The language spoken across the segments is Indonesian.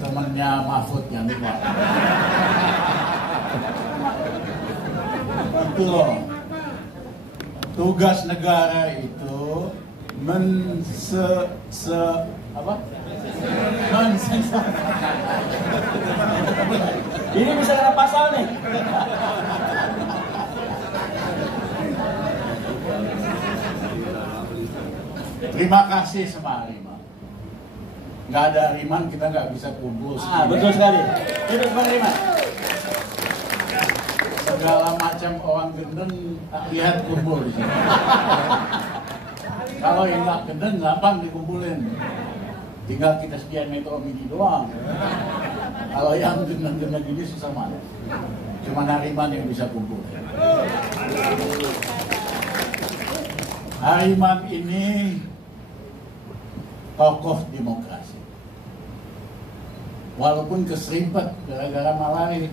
Temennya Mahfud yang lupa. Itu loh. Tugas negara itu Ini bisa kena pasal nih. Terima kasih sama Hariman. Nggak ada Hariman kita nggak bisa kumpul. Betul sekali. Hidup Hariman. Segala macam orang gendeng lihat kumpul di sini. Kalau yang nggak gendeng gampang dikumpulin. Tinggal kita sediain Metro Mini doang. Kalau yang gendeng-gendeng ini susah mana. Cuma Hariman yang bisa kumpul. Hariman ini tokoh demokrasi. Walaupun keserimpet gara-gara malari.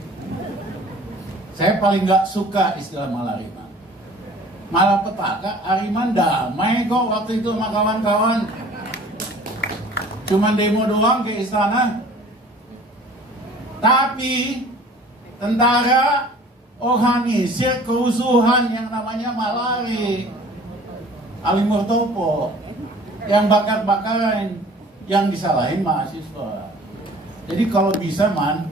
Saya paling nggak suka istilah malariman. Malapetaka, Hariman damai kok waktu itu sama kawan-kawan. Cuman demo doang ke istana. Tapi tentara organisir kerusuhan yang namanya malari. Ali Murtopo yang bakar-bakaran, yang disalahin mahasiswa. Jadi kalau bisa man,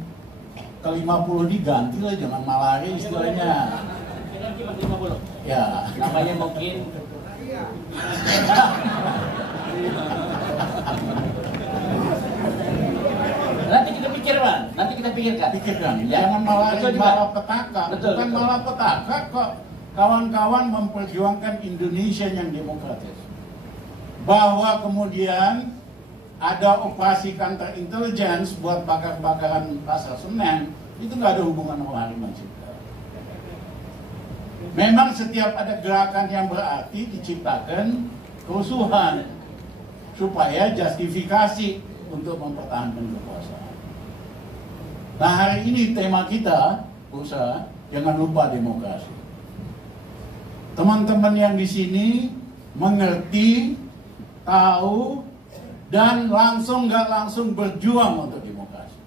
ke 50 diganti lah, jangan malari istilahnya. Ya, Namanya mungkin nanti kita pikir, Bang. Nanti kita pikirkan. Ya. Jangan malari, malapetaka. Betul, Bukan betul. malapetaka kok. Kawan-kawan memperjuangkan Indonesia yang demokratis. Bahwa kemudian ada operasi counter intelligence buat bakar-bakaran Pasar Senen, itu nggak ada hubungan sama Hariman Cipta. Memang setiap ada gerakan yang berarti diciptakan kerusuhan supaya justifikasi untuk mempertahankan kekuasaan. Nah, hari ini tema kita, usaha, jangan lupa demokrasi. Teman-teman yang di sini mengerti, tahu, dan langsung nggak langsung berjuang untuk demokrasi.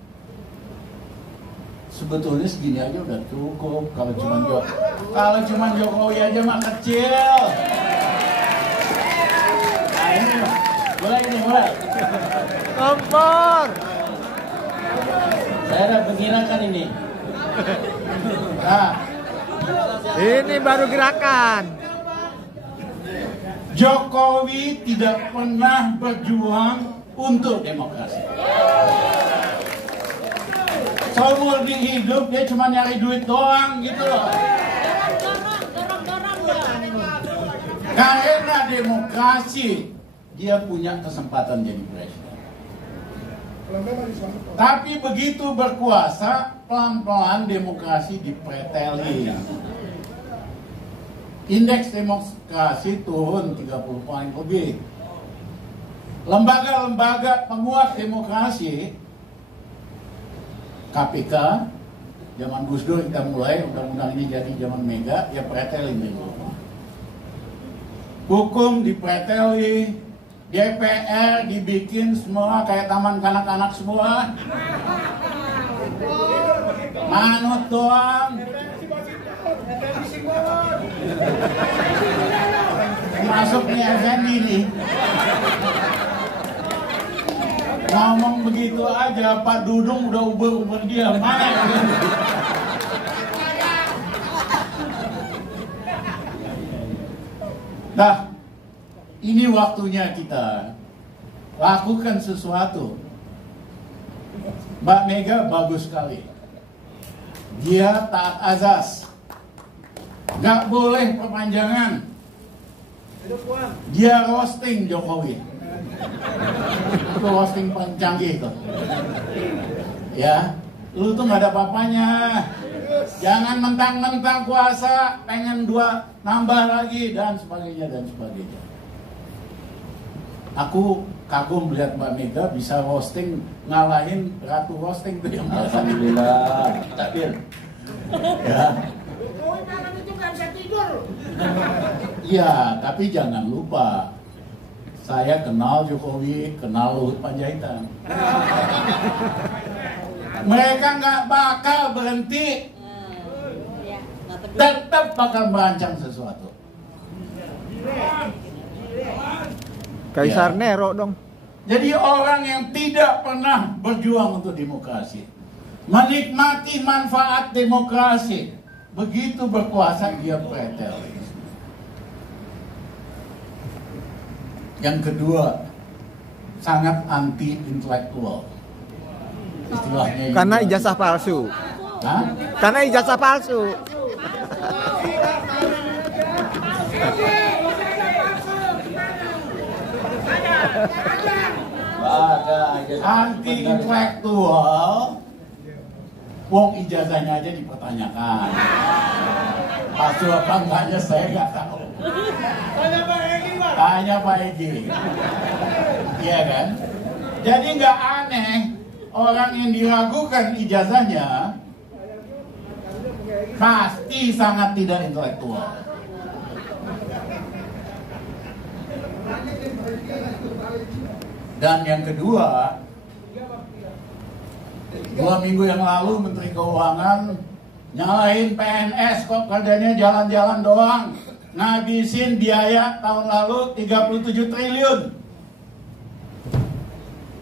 Sebetulnya segini aja udah cukup. Kalau cuma Jokowi aja mah kecil. Nah ini mulai. Kompor. Saya udah perkirakan ini. Nah, Ini baru gerakan. Jokowi tidak pernah berjuang untuk demokrasi. Seumur di hidup dia cuma nyari duit doang gitu loh. Karena demokrasi dia punya kesempatan jadi presiden. Tapi begitu berkuasa, pelan-pelan demokrasi dipreteli. Indeks demokrasi turun 30 poin lebih. Lembaga-lembaga penguat demokrasi, KPK, zaman Gus Dur kita mulai, undang-undang ini jadi zaman Mega, ya pretelin dulu. Hukum dipreteli, DPR dibikin semua kayak taman kanak-kanak semua. Manut doang. Masuk nih Effendi nih. Ngomong begitu aja, Pak Dudung udah uber-uber dia. Mana? Nah, ini waktunya kita lakukan sesuatu. Mbak Mega bagus sekali. Dia taat azas. Gak boleh perpanjangan. Dia roasting Jokowi. Itu roasting paling canggih itu. Ya, lu tuh gak ada apa-apanya. Jangan mentang-mentang kuasa, pengen nambah lagi dan sebagainya dan sebagainya. Aku kagum melihat Mbak Mega bisa roasting, ngalahin Ratu roasting tuh yang Alhamdulillah. Takbir. Ya. Jokowi malam itu nggak bisa tidur. Iya, tapi jangan lupa Saya kenal Jokowi, kenal Luhut Panjaitan. Mereka nggak bakal berhenti, tetap bakal merancang sesuatu. Kaisar Ya. Nero dong. Jadi orang yang tidak pernah berjuang untuk demokrasi, menikmati manfaat demokrasi, begitu berkuasa dia pretel. Yang kedua, sangat anti intelektual. Istilahnya Karena ijazah palsu. Hah? Karena ijazah palsu. Anti intelektual, wong ijazahnya aja dipertanyakan. Palsu apa enggaknya saya nggak tahu. Tanya Pak Egi. Iya kan? Jadi nggak aneh orang yang diragukan ijazahnya pasti sangat tidak intelektual. Dan yang kedua, 2 minggu yang lalu Menteri Keuangan nyalahin PNS kok kerjanya jalan-jalan doang, ngabisin biaya tahun lalu 37 triliun.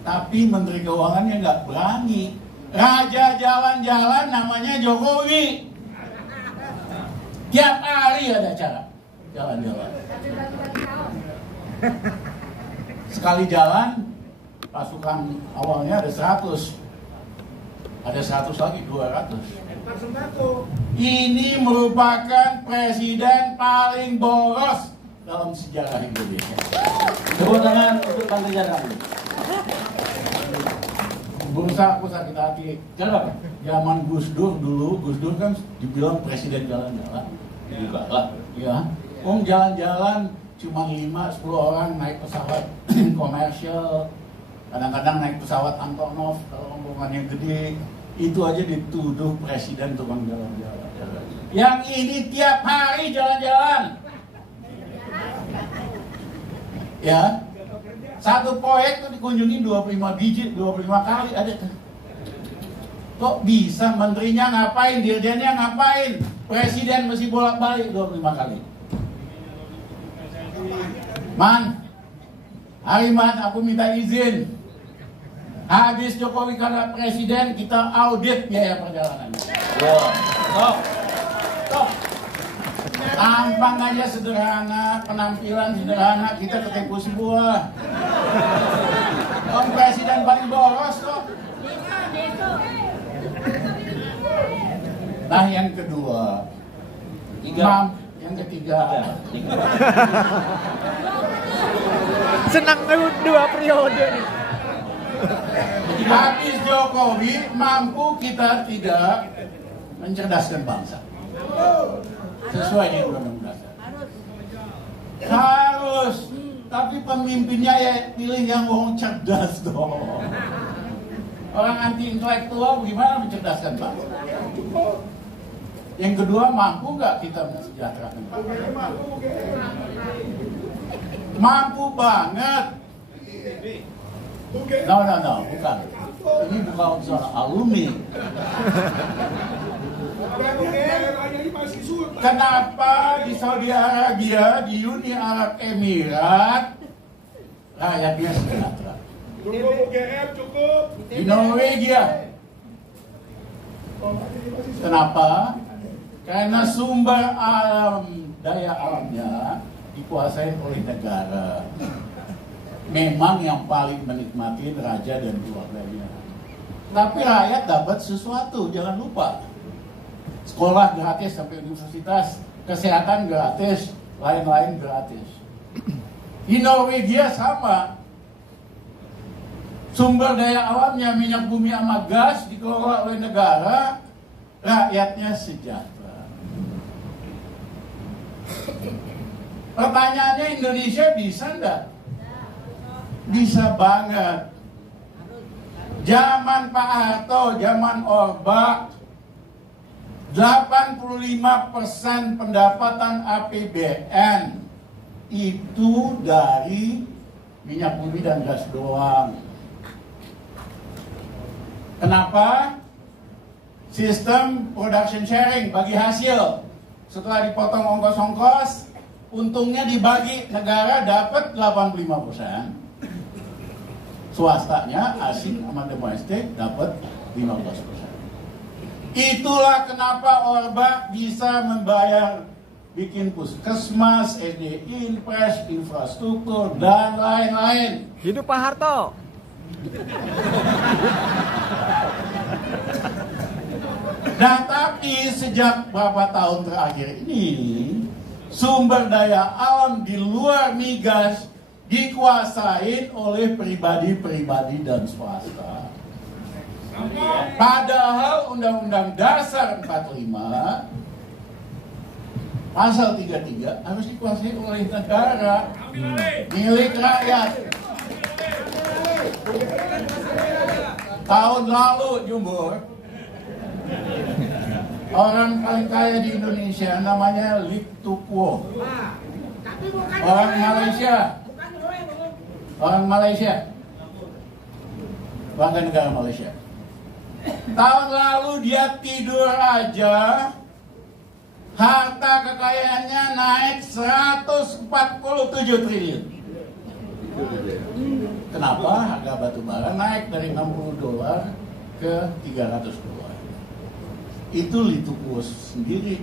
Tapi Menteri Keuangannya nggak berani. Raja jalan-jalan namanya Jokowi. Tiap hari ada acara jalan-jalan. Sekali jalan, pasukan awalnya ada 100. Ada 100 lagi, 200. Ini merupakan presiden paling boros dalam sejarah Indonesia. Tepuk tangan untuk Bang Rizal Ramli. Berusaha aku sakit hati. Kenapa? Zaman Gus Dur dulu, Gus Dur kan dibilang presiden jalan-jalan. Juga lah. Ya, jalan-jalan cuma 5-10 orang naik pesawat komersial. Kadang-kadang naik pesawat Antonov kalau rombongannya gede. Itu aja dituduh presiden tukang jalan-jalan. Yang ini tiap hari jalan-jalan. Ya, satu proyek tuh dikunjungi 25 biji, 25 kali ada tuh. Kok bisa menterinya ngapain, dirjennya ngapain, presiden mesti bolak-balik 25 kali. Man, Hariman, aku minta izin. Habis Jokowi karena presiden, kita audit biaya perjalanan. Wow. Toh, tampang aja sederhana, penampilan sederhana, kita ketipu semua. Om presiden paling boros kok. Nah yang kedua, yang ketiga, Senang dua periode nih. habis Jokowi mampu kita tidak mencerdaskan bangsa sesuai dengan undang-undang dasar. Harus, tapi pemimpinnya ya pilih yang orang cerdas dong. Orang anti intelektual gimana mencerdaskan bangsa? Yang kedua, mampu nggak kita mensejahterakan bangsa? Mampu banget. No, bukan. Ini bukan soal alumni. Kenapa di Saudi Arabia, di Uni Arab Emirat, rakyatnya sejahtera? Di Norwegia. Kenapa? Karena sumber alam, daya alamnya dikuasai oleh negara. Memang yang paling menikmati raja dan keluarganya. Tapi rakyat dapat sesuatu, jangan lupa. Sekolah gratis sampai universitas, kesehatan gratis, lain-lain gratis. Di Norwegia sama. Sumber daya alamnya, minyak bumi sama gas dikelola oleh negara, rakyatnya sejahtera. Pertanyaannya, Indonesia bisa enggak? Bisa banget. Zaman Pak Harto, zaman Orba, 85% pendapatan APBN itu dari minyak bumi dan gas doang. Kenapa? Sistem production sharing, bagi hasil. Setelah dipotong ongkos-ongkos, untungnya dibagi, negara dapat 85%. Swastanya, asing sama domestik dapat 15%. Itulah kenapa Orba bisa membayar bikin puskesmas, SD Inpres, infrastruktur, dan lain-lain. Hidup Pak Harto. Nah, tapi sejak beberapa tahun terakhir ini, sumber daya alam di luar migas dikuasain oleh pribadi-pribadi dan swasta. Padahal Undang-Undang Dasar 45 Pasal 33 harus dikuasai oleh negara, milik rakyat. Tahun lalu, Jumbur, orang paling kaya di Indonesia namanya Lee Tukwo. Orang Malaysia. Warga negara Malaysia. Tahun lalu dia tidur aja, harta kekayaannya naik 147 triliun. Kenapa? Harga batu bara naik dari $60 ke $300. Itu Lee Tukwo sendiri,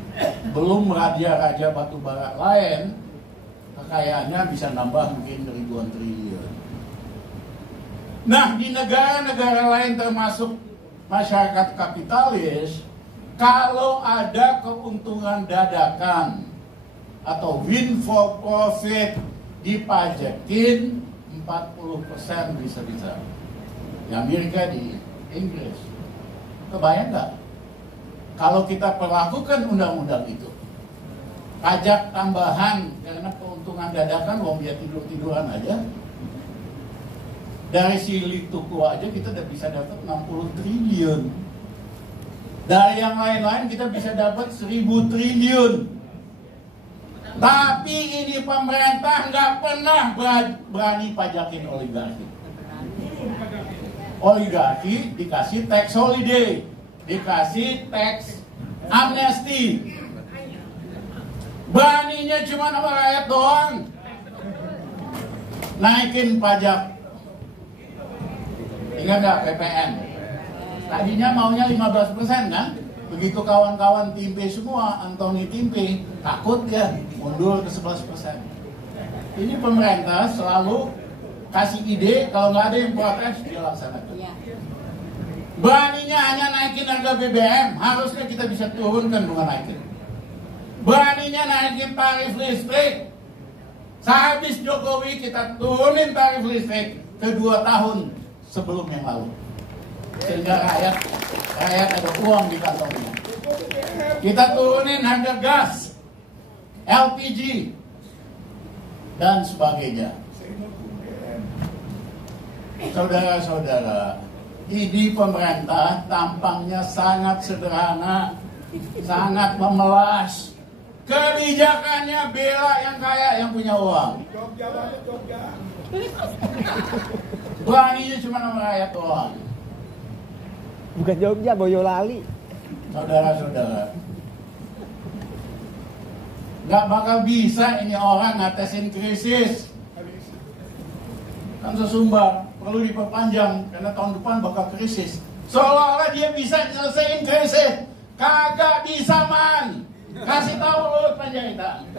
belum raja-raja batu bara lain, kekayaannya bisa nambah mungkin ribuan triliun. Nah, di negara-negara lain termasuk masyarakat kapitalis, kalau ada keuntungan dadakan atau windfall profit dipajakin 40% bisa-bisa. Di Amerika, di Inggris. Kebayang nggak? Kalau kita perlakukan undang-undang itu, pajak tambahan karena keuntungan dadakan, wong dia tidur-tiduran aja. Dari si Lee Tukwo aja kita udah bisa dapat 60 triliun. Dari yang lain-lain kita bisa dapat 1000 triliun. Tapi ini pemerintah nggak pernah berani pajakin oligarki. Oligarki dikasih tax holiday, dikasih tax amnesty. Beraninya cuma sama rakyat doang. Naikin pajak. Ingat nggak PPN? Tadinya maunya 15% kan? Begitu kawan-kawan Timpe semua, Anthony Timpe, takut ya mundur ke 11%. Ini pemerintah selalu kasih ide, kalau nggak ada yang protes, dia laksanakan. Beraninya hanya naikin harga BBM, harusnya kita bisa turunkan bukan naikin. Beraninya naikin tarif listrik. Sehabis Jokowi kita turunin tarif listrik ke 2 tahun sebelum yang lalu. Sehingga rakyat ada uang di kantongnya. Kita turunin harga gas, LPG, dan sebagainya. Saudara-saudara, ini pemerintah tampangnya sangat sederhana, sangat memelas. Kebijakannya bela yang kaya, yang punya uang. Beraninya cuma nama rakyat doang. Bukan Jogja, Boyolali. Saudara-saudara, nggak bakal bisa ini orang ngatasin krisis. Kan sesumbar, perlu diperpanjang karena tahun depan bakal krisis. Seolah-olah dia bisa nyelesain krisis. Kagak bisa, man. Kasih tahu Luhut Panjaitan.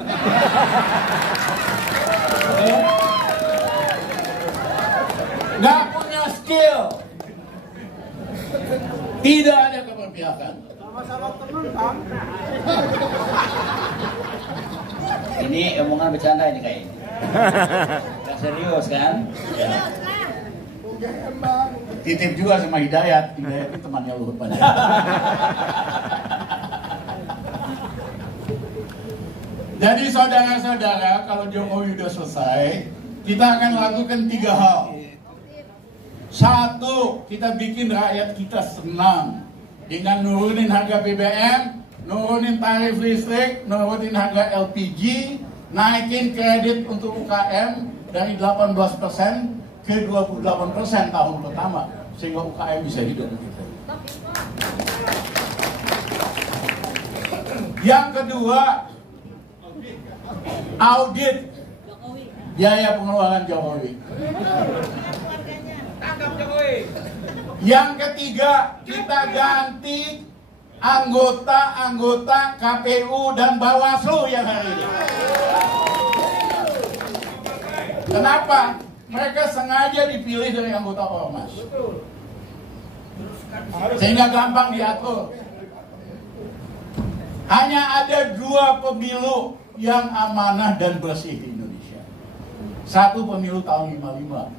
Nggak punya skill. Tidak ada keberpihakan. Sama-sama teman, Bang. Ini omongan bercanda ini kayaknya. Gak serius kan? Titip juga sama Hidayat. Hidayat itu temannya Luhut Panjaitan. Jadi saudara-saudara, kalau Jokowi udah selesai, kita akan lakukan 3 hal. 1, kita bikin rakyat kita senang dengan nurunin harga BBM, nurunin tarif listrik, nurunin harga LPG, naikin kredit untuk UKM, dari 18% ke 28% tahun pertama, sehingga UKM bisa hidup gitu. Yang kedua, audit biaya pengeluaran Jokowi. Yang ketiga, kita ganti anggota-anggota KPU dan Bawaslu yang hari ini. Kenapa? Mereka sengaja dipilih dari anggota ormas, sehingga gampang diatur. Hanya ada 2 pemilu yang amanah dan bersih di Indonesia. Satu pemilu tahun 55.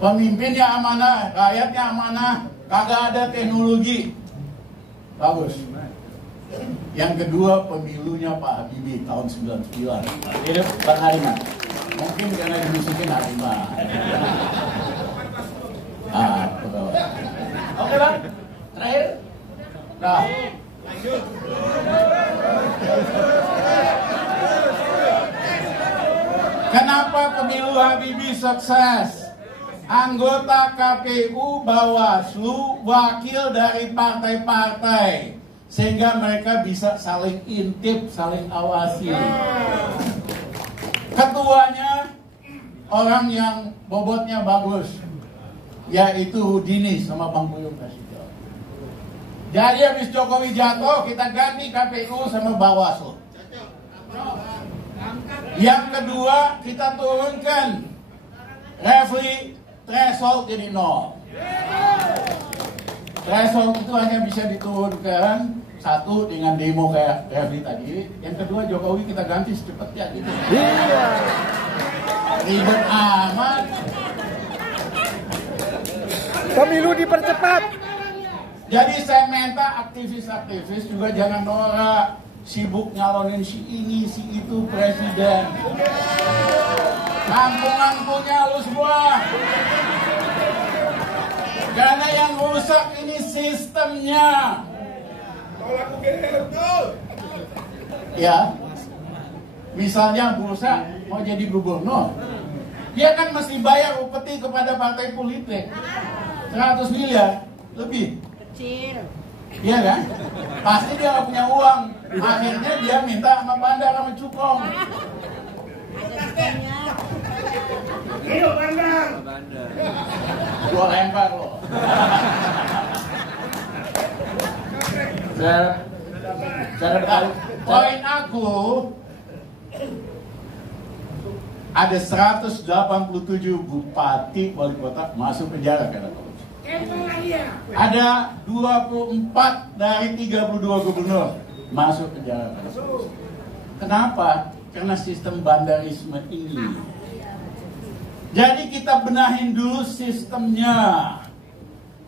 Pemimpinnya amanah, rakyatnya amanah, kagak ada teknologi. Bagus. Yang kedua pemilunya Pak Habibie tahun 99. Hidup Bang Hariman. Mungkin karena dimusuhin Hariman. Oke Bang, terakhir. Nah, kenapa pemilu Habibie sukses? Anggota KPU, Bawaslu, wakil dari partai-partai, sehingga mereka bisa saling intip, saling awasi. Ketuanya orang yang bobotnya bagus, yaitu Houdini sama Bang Buyung Kasito. Jadi habis Jokowi jatuh, kita ganti KPU sama Bawaslu. Yang kedua, kita turunkan Refli threshold jadi 0. Threshold itu hanya bisa diturunkan, satu dengan demo kayak Refli tadi, yang kedua Jokowi kita ganti secepatnya gitu. Iya. Ribet amat. Pemilu dipercepat. Jadi saya minta aktivis-aktivis juga jangan norak, sibuk nyalonin si ini, si itu presiden. Kampung-kampungnya lu semua. Karena yang rusak ini sistemnya. Ya, misalnya Bursa mau jadi gubernur, dia kan mesti bayar upeti kepada partai politik 100 miliar lebih. Kecil. Iya kan? Pasti dia nggak punya uang. Akhirnya dia minta sama Bandar sama Cukong. Hidup Bandar. Gua lempar lo. Poin aku ada 187 bupati wali kota masuk penjara karena korupsi. Ada 24 dari 32 gubernur masuk penjara karena korupsi. Kenapa? Karena sistem bandarisme ini. Jadi kita benahin dulu sistemnya.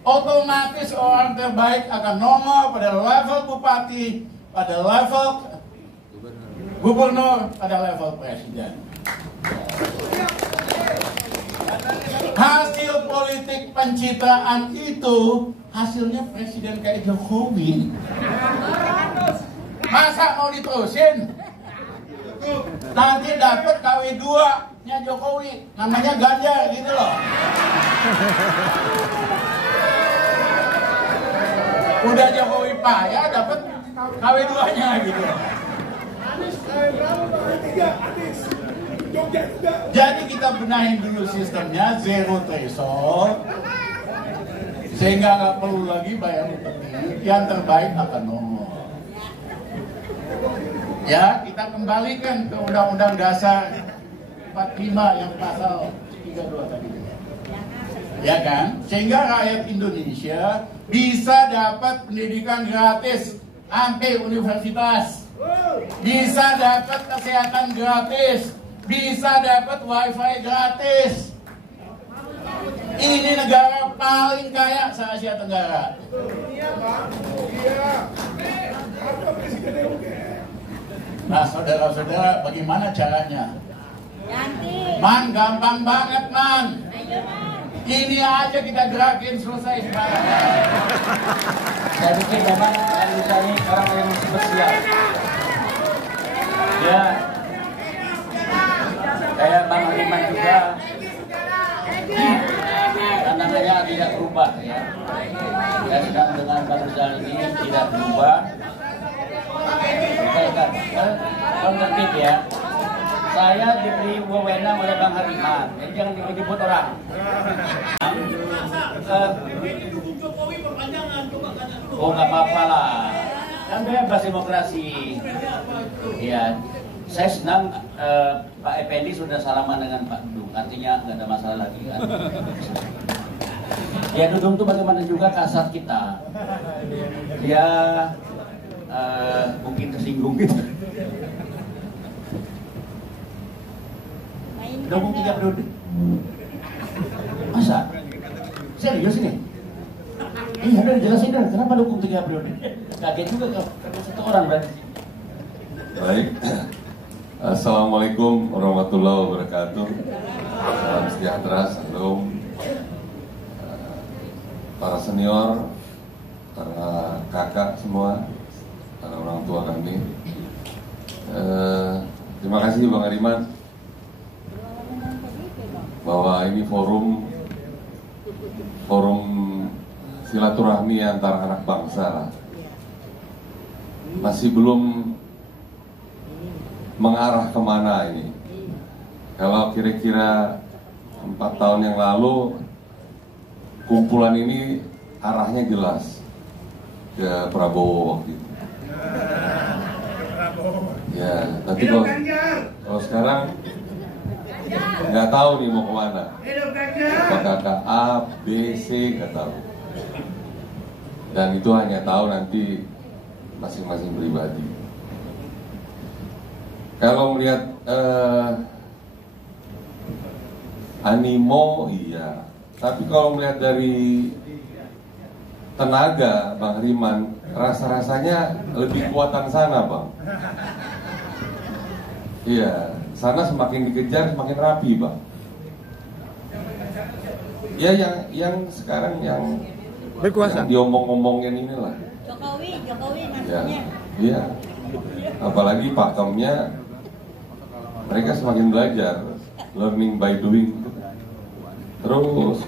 Otomatis orang terbaik akan nongol pada level bupati, pada level gubernur, pada level presiden. Hasil politik pencitraan itu hasilnya presiden kayak Jokowi. Masa mau diterusin? Nanti dapat KW2 nya Jokowi, namanya Ganjar gitu loh. Udah Jokowi payah dapat KW2 nya gitu. Jadi kita benahin dulu sistemnya zero threshold, sehingga nggak perlu lagi bayar upeti. Yang terbaik akan nongol. Ya, kita kembalikan ke Undang-Undang Dasar 45 yang pasal 32 tadi. Ya kan? Sehingga rakyat Indonesia bisa dapat pendidikan gratis sampai universitas. Bisa dapat kesehatan gratis. Bisa dapat wifi gratis. Ini negara paling kaya se-Asia Tenggara. Nah, saudara-saudara, bagaimana caranya? Man, gampang banget, Man. Ini aja kita gerakin, selesai sekarang. Saya pikir memang akan dicari orang yang bersiap. Ya, kayak Bang Hariman tertib ya. Saya diberi wewenang oleh Bang Hariman, jadi jangan dijemput orang. Oh nggak apa-apa lah, kan bebas demokrasi. Ya, saya senang Pak Effendi sudah salaman dengan Pak Dudung, artinya nggak ada masalah lagi kan. Ya Dudung itu bagaimana juga kasat kita, ya mungkin tersinggung gitu. Dukung 3 periode. Masa? Serius ini? Iya, udah dijelasin dong, kenapa dukung 3 periode? Kaget juga kalau satu orang berarti. Baik. Assalamualaikum warahmatullahi wabarakatuh. Salam sejahtera, salam para senior, para kakak semua, para orang tua kami. Terima kasih Bang Hariman bahwa ini forum silaturahmi antara anak bangsa. Masih belum mengarah kemana ini. Kalau kira-kira 4 tahun yang lalu kumpulan ini arahnya jelas ke Prabowo waktu itu. Ya, tapi kalau sekarang nggak tahu nih mau kemana. Apakah ke A, B, C, nggak tahu. Dan itu hanya tahu nanti masing-masing pribadi. Kalau melihat animo, iya. Tapi kalau melihat dari tenaga Bang Hariman, rasa-rasanya lebih kuatan sana, Bang. Iya, sana semakin dikejar semakin rapi, Bang. Ya yang sekarang yang berkuasa, yang diomong-omongin inilah. Jokowi Ya, maksudnya. iya. Apalagi pakemnya mereka semakin belajar, learning by doing. Terus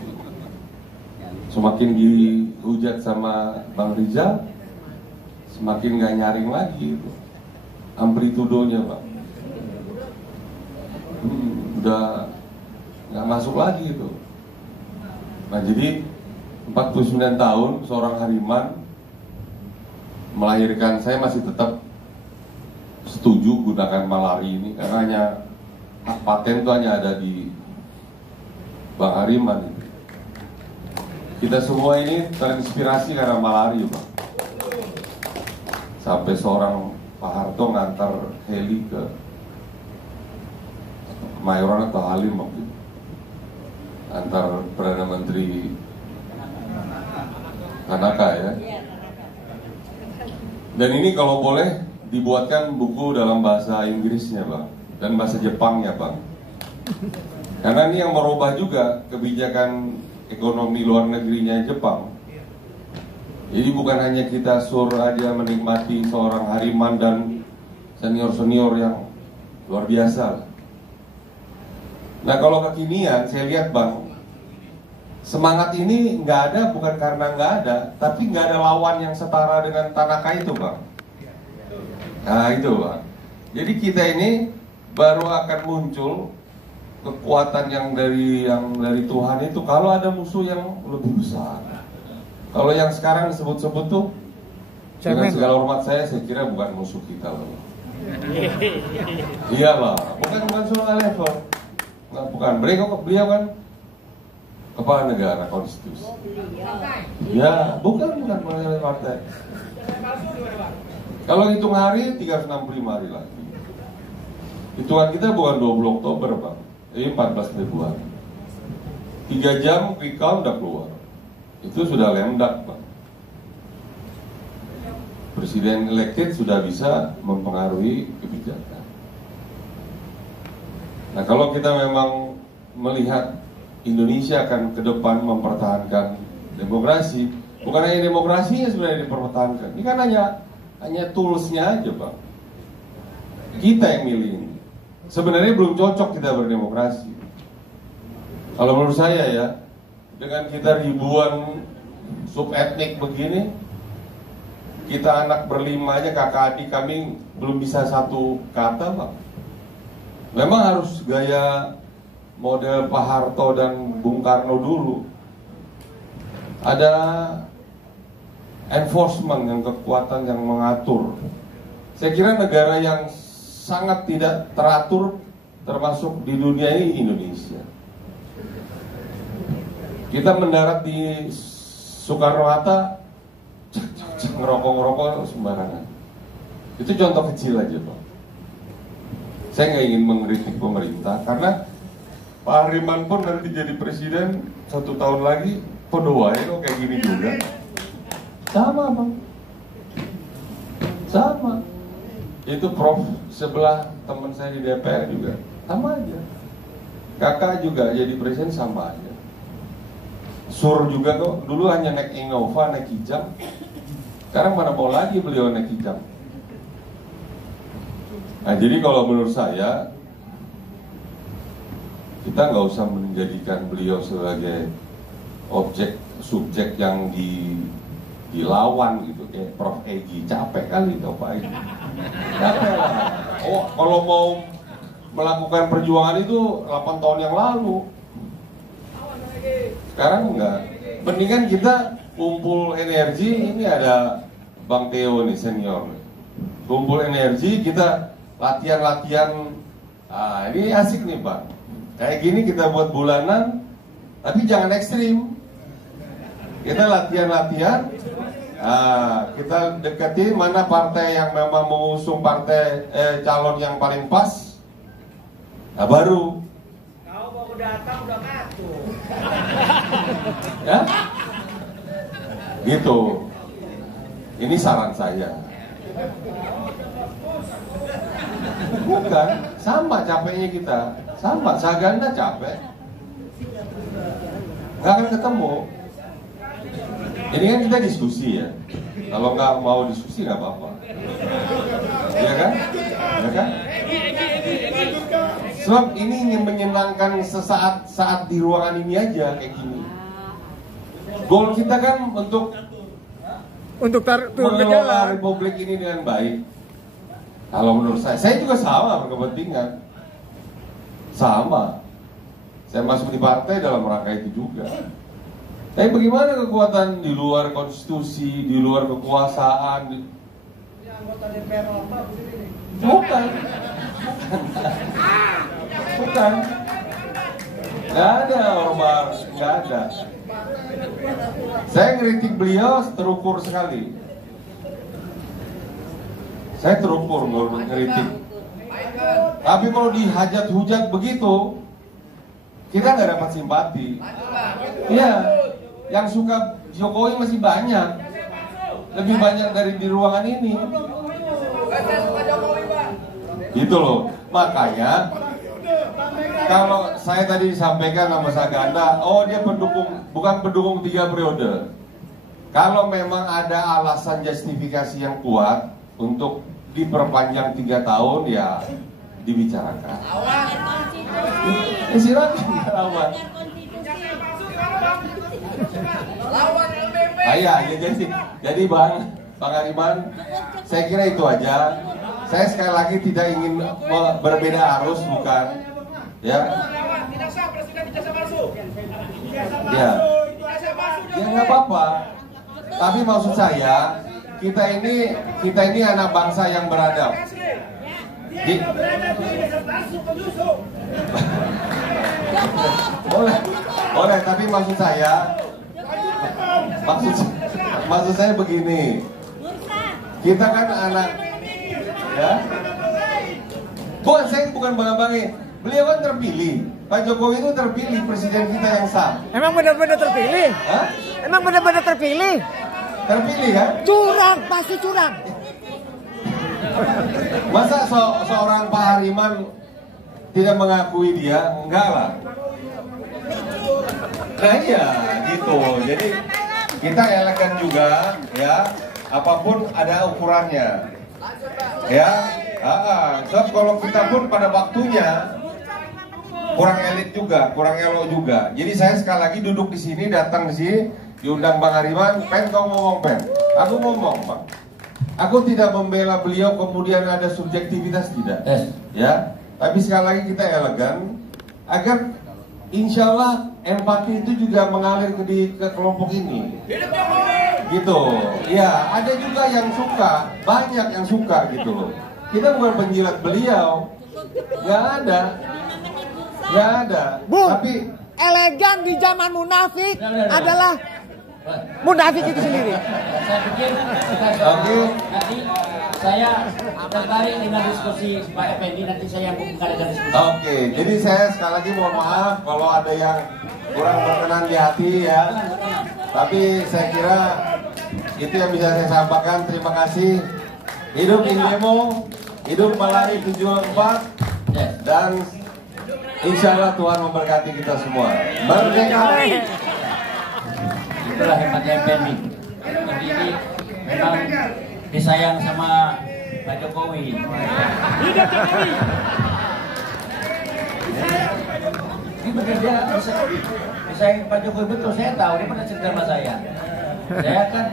semakin dihujat sama Bang Rizal, semakin gak nyaring lagi itu amplitudonya, Bang. Udah nggak masuk lagi itu. Nah jadi 49 tahun seorang Hariman melahirkan, saya masih tetap setuju gunakan malari ini karena hanya hak paten itu hanya ada di Bang Hariman. Kita semua ini terinspirasi karena malari, Bang. Sampai seorang Pak Harto ngantar heli ke Mayoran atau Halim waktu itu, antar Perdana Menteri Tanaka ya. Dan ini kalau boleh dibuatkan buku dalam bahasa Inggrisnya, Bang, dan bahasa Jepangnya, Bang. Karena ini yang merubah juga kebijakan ekonomi luar negerinya Jepang. Jadi bukan hanya kita suruh aja menikmati seorang Hariman dan senior-senior yang luar biasa. Nah kalau kekinian saya lihat, Bang, semangat ini nggak ada bukan karena nggak ada, tapi nggak ada lawan yang setara dengan Tanaka itu, Bang. Nah itu, Bang. Jadi kita ini baru akan muncul kekuatan yang dari Tuhan itu kalau ada musuh yang lebih besar. Kalau yang sekarang disebut-sebut tuh, dengan segala hormat saya kira bukan musuh kita, loh. Iyalah, bukan soal level. Nah, bukan, beliau kan kepala negara konstitusi. Ya, bukan partai. Kalau hitung hari 365 hari lagi. Hitungan kita bukan 20 Oktober, Bang. Ini 14 Februari. 3 jam quick count udah keluar. Itu sudah lemdak, Bang. Presiden elected sudah bisa mempengaruhi kebijakan. Nah kalau kita memang melihat Indonesia akan ke depan mempertahankan demokrasi, bukan hanya demokrasinya sebenarnya dipertahankan. Ini kan hanya toolsnya aja, Bang. Kita yang milih ini. Sebenarnya belum cocok kita berdemokrasi. Kalau menurut saya ya, dengan kita ribuan subetnik begini, Kita anak berlima aja, kakak adik kami belum bisa satu kata, Pak. Memang harus gaya model Pak Harto dan Bung Karno dulu. Ada enforcement, yang kekuatan yang mengatur. Saya kira negara yang sangat tidak teratur termasuk di dunia ini Indonesia. Kita mendarat di Soekarno-Hatta, ngerokok-ngerokok sembarangan. Itu contoh kecil aja, Pak. Saya nggak ingin mengkritik pemerintah, karena Pak Hariman pun nanti jadi presiden 1 tahun lagi, pedoai kok kayak gini juga. Sama, Bang. Sama. Itu Prof sebelah teman saya di DPR juga sama aja. Kakak juga jadi presiden sama aja. Sur juga kok, dulu hanya naik Innova, naik Kijang. Sekarang mana mau lagi beliau naik Kijang. Nah, jadi kalau menurut saya, kita nggak usah menjadikan beliau sebagai objek, subjek yang dilawan gitu, kayak Prof Egi. Capek kali tau Pak Egi. Capek lah. Oh, kalau mau melakukan perjuangan itu 8 tahun yang lalu. Sekarang enggak. Mendingan kita kumpul energi. Ini ada Bang Theo nih, senior. Kumpul energi, kita latihan-latihan. Ah, ini asik nih Pak. Kayak gini kita buat bulanan, tapi jangan ekstrim. Kita latihan-latihan. Nah, kita dekati mana partai yang memang mengusung partai calon yang paling pas. Nah, baru. Kau baru datang udah ngatur. Ya, gitu. Ini saran saya. Bukan, sama capeknya kita. Sama, Saganda capek. Gak akan ketemu. Ini kan kita diskusi ya. Kalau nggak mau diskusi nggak apa-apa. Iya kan? Ya kan? Sebab ini ingin menyenangkan sesaat saat di ruangan ini aja kayak gini. Goal kita kan untuk mengelola republik ini dengan baik. Kalau menurut saya juga sama berkepentingan. Sama. Saya masuk di partai dalam rangka itu juga. Tapi bagaimana kekuatan di luar konstitusi, di luar kekuasaan? Ini anggota DPR apa begini? Bukan. Bukan. Gak ada ormas, gak ada. Saya ngeritik beliau terukur sekali. Saya terukur ngeritik. Tapi kalau dihajat-hujat begitu, kita nggak dapat simpati. Iya, yang suka Jokowi masih banyak, lebih banyak dari di ruangan ini. Gitu loh. Makanya kalau saya tadi disampaikan sama Saganda, oh dia bukan pendukung 3 periode. Kalau memang ada alasan justifikasi yang kuat untuk diperpanjang 3 tahun, ya dibicarakan. Silakan lawan. Ya jadi Bang Hariman, saya kira itu aja. Saya sekali lagi tidak ingin berbeda arus, bukan. Ya. Ya. Ya nggak apa-apa. Tapi maksud saya, kita ini anak bangsa yang beradab. Boleh, tapi maksud saya begini. Kita kan anak, ya. Saya bukan bangga-banggain. Beliau kan terpilih. Pak Jokowi itu terpilih, presiden kita yang sah. Emang benar-benar terpilih? Hah? Emang benar-benar terpilih? Terpilih kan? Curang, pasti curang. Masa seorang Pak Hariman tidak mengakui dia? Enggak lah. Nah iya, gitu. Jadi kita elegan juga, ya. Apapun ada ukurannya. Ya. Sebab kalau kita pun pada waktunya kurang elit juga, kurang elok juga. Jadi saya sekali lagi duduk di sini, datang di sini, diundang Bang Hariman, Pen kau ngomong Pen. Aku ngomong Bang. Aku tidak membela beliau kemudian ada subjektivitas, tidak. Ya, tapi sekali lagi kita elegan agar insya Allah empati itu juga mengalir ke kelompok ini. Gitu. Ya, ada juga yang suka, banyak yang suka gitu. Kita bukan penjilat beliau, nggak ada. Bung, Tapi elegan di zaman munafik adalah munafik itu sendiri. Saya pikir Oke. nanti saya tertarik dengan diskusi Pak Effendi, nanti saya yang mengadakan diskusi. Oke, jadi saya sekali lagi mohon maaf kalau ada yang kurang berkenan di hati ya. Tapi saya kira itu yang bisa saya sampaikan. Terima kasih. Hidup Indemo, hidup Malari 74, dan insya Allah Tuhan memberkati kita semua. Merdeka! Itulah hebatnya Effendi. Jadi ini memang disayang sama Pak Jokowi. Ini benar dia disayang Pak Jokowi betul. Saya tahu dia pernah cerita sama saya. Saya kan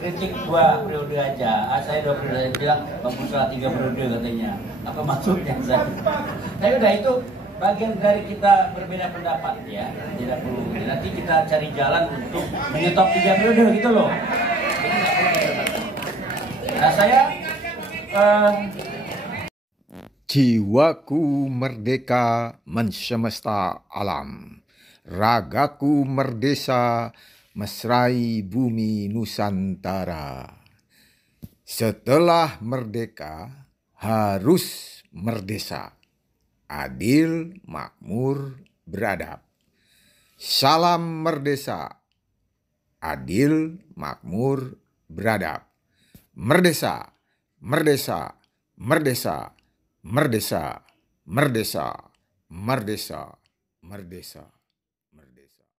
kritik 2 periode aja. Saya 2 periode aja bilang bagus salah 3 periode katanya. Apa maksudnya saya? Tapi udah itu bagian dari kita berbeda pendapat ya. Tidak perlu. Nanti kita cari jalan untuk menyetop 3 periode gitu loh. Jadi nggak perlu diperdebatkan. Nah saya Jiwaku merdeka mensemesta alam, ragaku merdesa mesrai bumi Nusantara. Setelah merdeka harus merdesa, adil, makmur, beradab. Salam merdesa, adil, makmur, beradab. Merdesa, merdesa, merdesa, merdesa, merdesa, merdesa, merdesa.